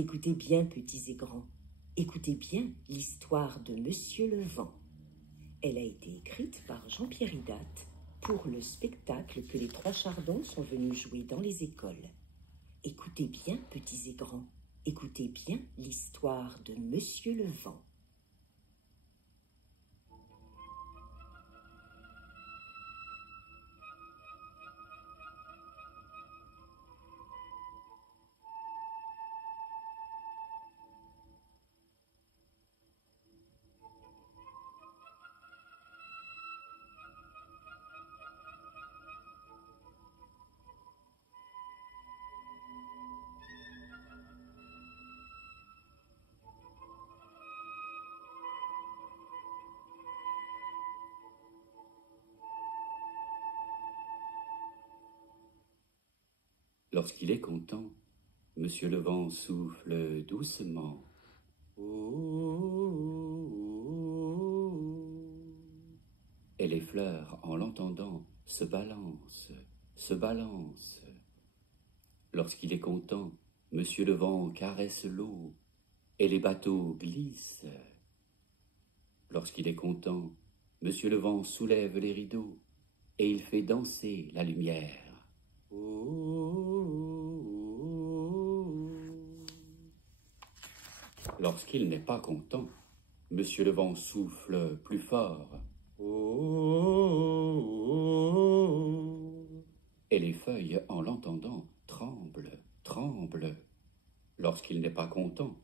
Écoutez bien, petits et grands, écoutez bien l'histoire de Monsieur le Vent. Elle a été écrite par Jean-Pierre Hidat pour le spectacle que les Trois Chardons sont venus jouer dans les écoles. Écoutez bien, petits et grands, écoutez bien l'histoire de Monsieur le Vent. Lorsqu'il est content, Monsieur le Vent souffle doucement. Et les fleurs, en l'entendant, se balancent, se balancent. Lorsqu'il est content, Monsieur le Vent caresse l'eau, et les bateaux glissent. Lorsqu'il est content, Monsieur le Vent soulève les rideaux, et il fait danser la lumière. Lorsqu'il n'est pas content, Monsieur le Vent souffle plus fort. Et les feuilles, en l'entendant, tremblent, tremblent. Lorsqu'il n'est pas content,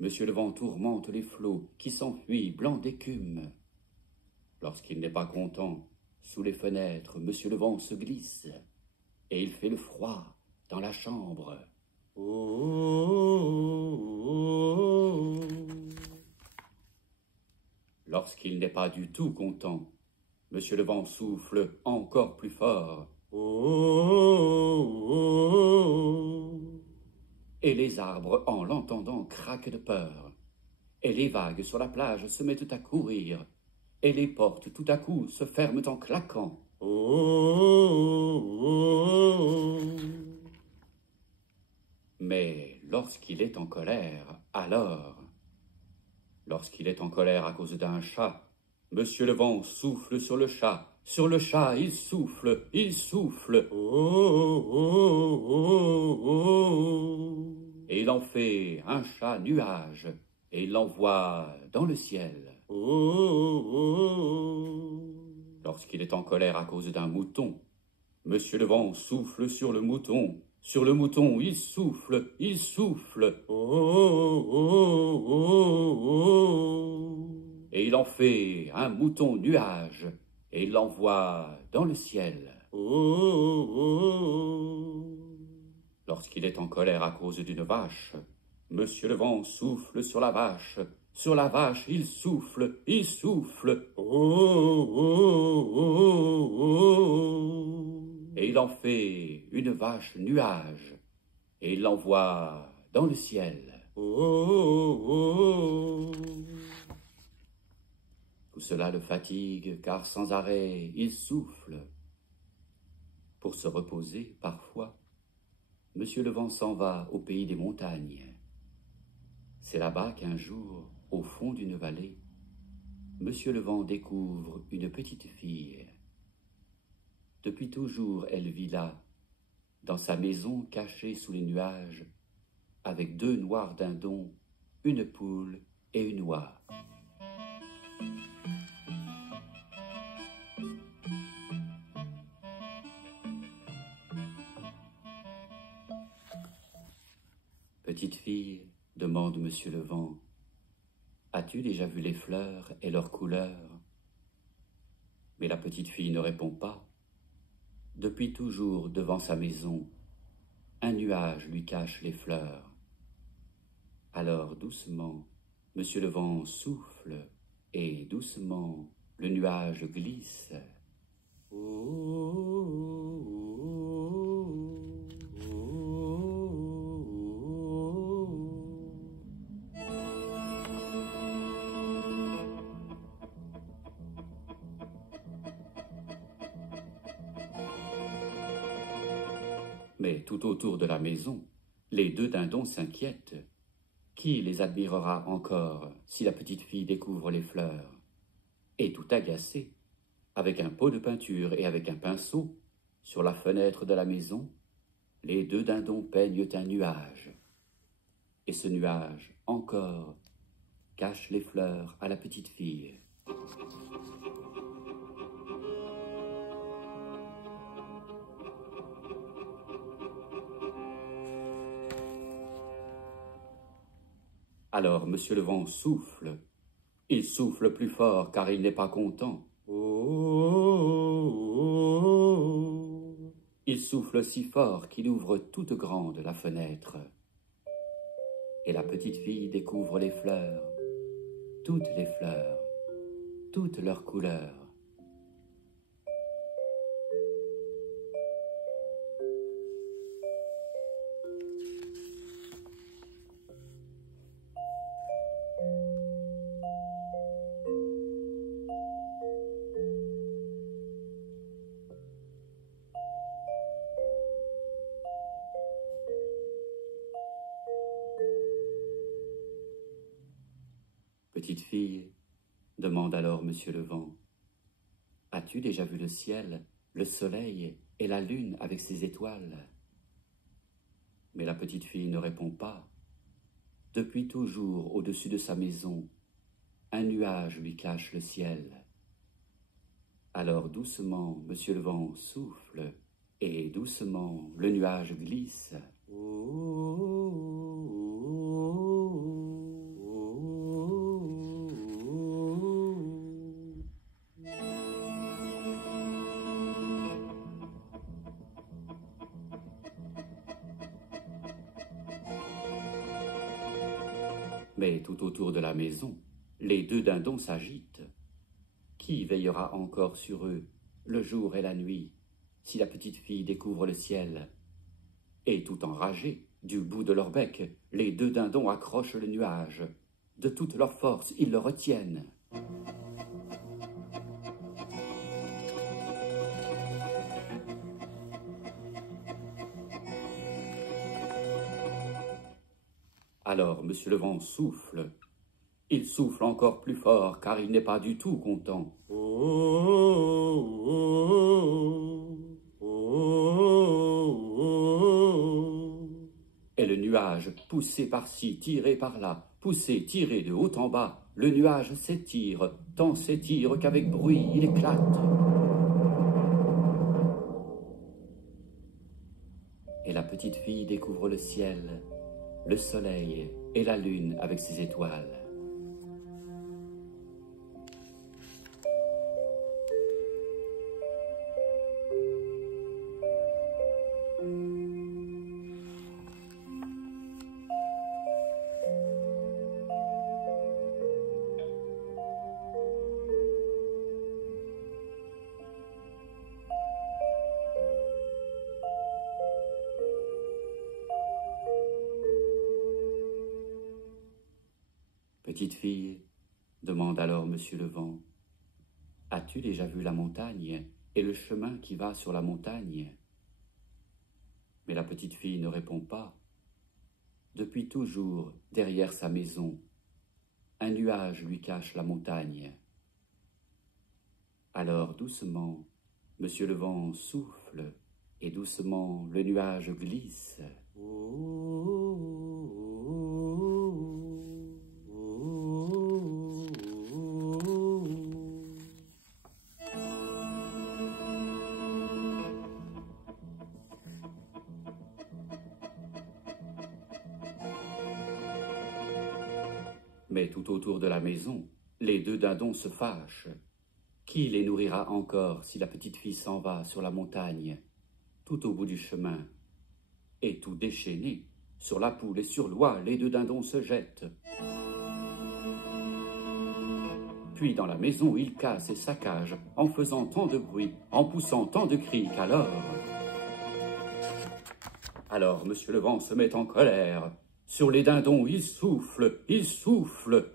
Monsieur le Vent tourmente les flots qui s'enfuient blancs d'écume. Lorsqu'il n'est pas content, sous les fenêtres, Monsieur le Vent se glisse, et il fait le froid dans la chambre. Lorsqu'il n'est pas du tout content, Monsieur le Vent souffle encore plus fort. Et les arbres, en l'entendant, craquent de peur. Et les vagues sur la plage se mettent à courir. Et les portes, tout à coup, se ferment en claquant. Mais lorsqu'il est en colère, alors... Lorsqu'il est en colère à cause d'un chat, Monsieur le Vent souffle sur le chat. Sur le chat, il souffle, il souffle. Et il en fait un chat nuage, et il l'envoie dans le ciel. Lorsqu'il est en colère à cause d'un mouton, Monsieur le Vent souffle sur le mouton. Sur le mouton, il souffle, il souffle. Et il en fait un mouton nuage, et il l'envoie dans le ciel. Lorsqu'il est en colère à cause d'une vache, Monsieur le Vent souffle sur la vache. Sur la vache, il souffle, il souffle. Et il en fait une vache nuage, et il l'envoie dans le ciel. Tout cela le fatigue, car sans arrêt, il souffle. Pour se reposer, parfois, Monsieur le Vent s'en va au pays des montagnes. C'est là-bas qu'un jour, au fond d'une vallée, Monsieur le Vent découvre une petite fille. Depuis toujours, elle vit là, dans sa maison cachée sous les nuages, avec 2 noirs dindons, une poule et une oie. Petite fille, demande Monsieur le Vent, as-tu déjà vu les fleurs et leurs couleurs? Mais la petite fille ne répond pas. Depuis toujours, devant sa maison, un nuage lui cache les fleurs. Alors, doucement, Monsieur le Vent souffle, et doucement, le nuage glisse. Mais tout autour de la maison, les 2 dindons s'inquiètent. Qui les admirera encore si la petite fille découvre les fleurs? Et tout agacé, avec un pot de peinture et avec un pinceau, sur la fenêtre de la maison, les deux dindons peignent un nuage. Et ce nuage, encore, cache les fleurs à la petite fille. Alors Monsieur le Vent souffle. Il souffle plus fort car il n'est pas content. Il souffle si fort qu'il ouvre toute grande la fenêtre. Et la petite fille découvre les fleurs, toutes leurs couleurs. Petite fille, demande alors Monsieur le Vent, as-tu déjà vu le ciel, le soleil et la lune avec ses étoiles? Mais la petite fille ne répond pas. Depuis toujours, au-dessus de sa maison, un nuage lui cache le ciel. Alors doucement, Monsieur le Vent souffle, et doucement le nuage glisse. Mais tout autour de la maison, les deux dindons s'agitent. Qui veillera encore sur eux, le jour et la nuit, si la petite fille découvre le ciel? Et tout enragés, du bout de leur bec, les deux dindons accrochent le nuage. De toute leur force, ils le retiennent. Alors Monsieur le Vent souffle. Il souffle encore plus fort car il n'est pas du tout content. Et le nuage, poussé par-ci, tiré par-là, poussé, tiré de haut en bas, le nuage s'étire, tant s'étire qu'avec bruit il éclate. Et la petite fille découvre le ciel, le soleil et la lune avec ses étoiles. Petite fille, demande alors Monsieur le Vent, as-tu déjà vu la montagne et le chemin qui va sur la montagne? Mais la petite fille ne répond pas. Depuis toujours, derrière sa maison, un nuage lui cache la montagne. Alors doucement, Monsieur le Vent souffle et doucement le nuage glisse. Mais tout autour de la maison, les deux dindons se fâchent. Qui les nourrira encore si la petite fille s'en va sur la montagne, tout au bout du chemin? Et tout déchaînés, sur la poule et sur l'oie, les deux dindons se jettent. Puis dans la maison, ils cassent et saccagent, en faisant tant de bruit, en poussant tant de cris Alors Monsieur le Vent se met en colère. Sur les dindons, il souffle, il souffle.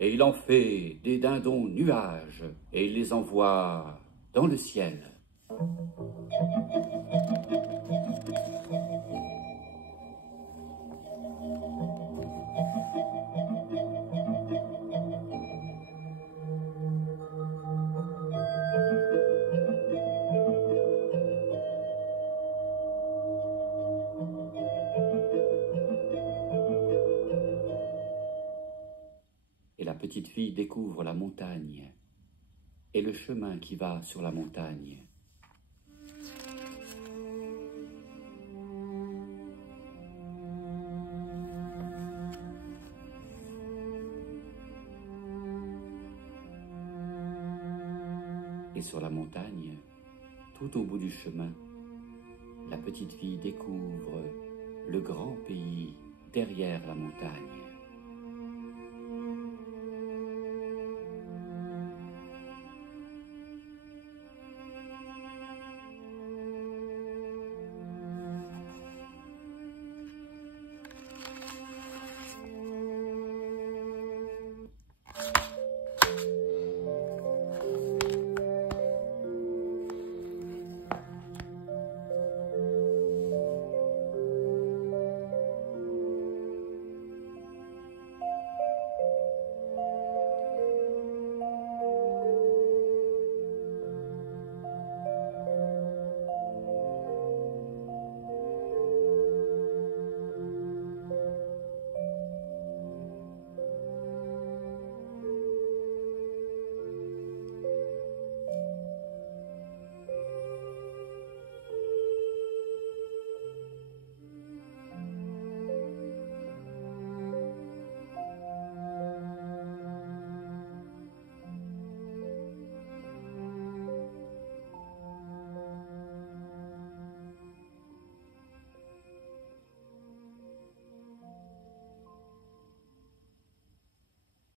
Et il en fait des dindons nuages, et il les envoie dans le ciel. Et la petite fille découvre la montagne et le chemin qui va sur la montagne. Et sur la montagne, tout au bout du chemin, la petite fille découvre le grand pays derrière la montagne.